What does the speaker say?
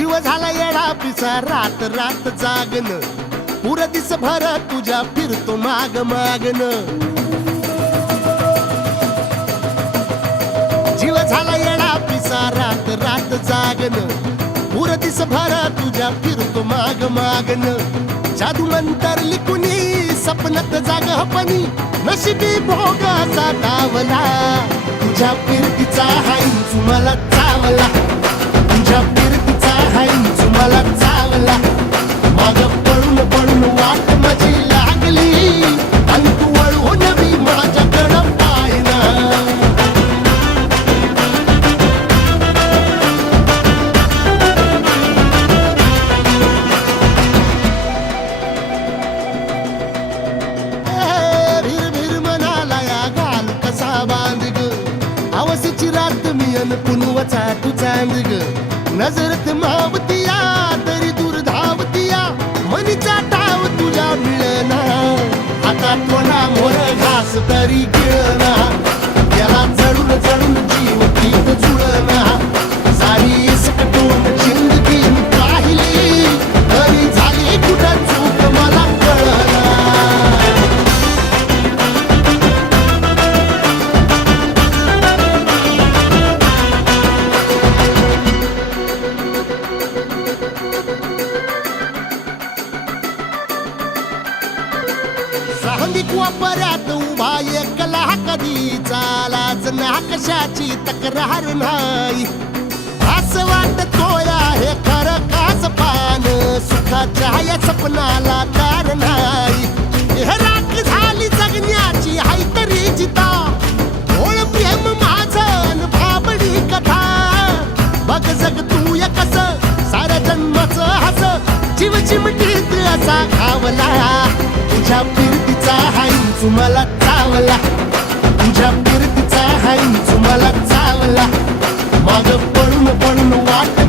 जीव झाला येडा पिसा रात रात जागन पुर दिस भर तुझ्या फिरतो माग मागन जीव झाला येडा पिसा रात रात जागन पुर दिस भर तुझ्या फिरतो माग मागन जादू मंतर लिकुनी सपनात जाग हपनी नशिबी भोगाचा डावला तुझ्या फिरतीचा हाईंच मला चावला तुझ्या फिरतीचा हाईंच मला चावला माग पळून पळून वाट माझी लागली आणि तू वळून मी माझ्याकडं पाहिना पुनवचा तू चांद ग नजरत मावतिया तरी दूर धावतिया मनीचा टाव तुझ्या मिळना आता तोंडा मोर घास तरी गिळना याला जळून जळून जीव पीत जुळना सारी सकटून जिंदगी पाहिली तरी झाली कुठं चूक मला कळना सांगिक वापऱ्यात उभा एकला कधी चालाच ना कशाची तक्रार नाही असं वाटतोय हे खरं काच पान सुखाच्या या सपनाला कार नाही हे राख झाली जगण्याची हाय तरी जिता ओळ प्रेम माझं भाबडी कथा बघ जग तू या कस साऱ्या जन्माचं हस जीव चिमटीत असा खावला तुझ्या फिरतीचा हाईंच मला चावला तुझ्या फिरतीचा हाईंच मला चावला माग पळून पळून वाट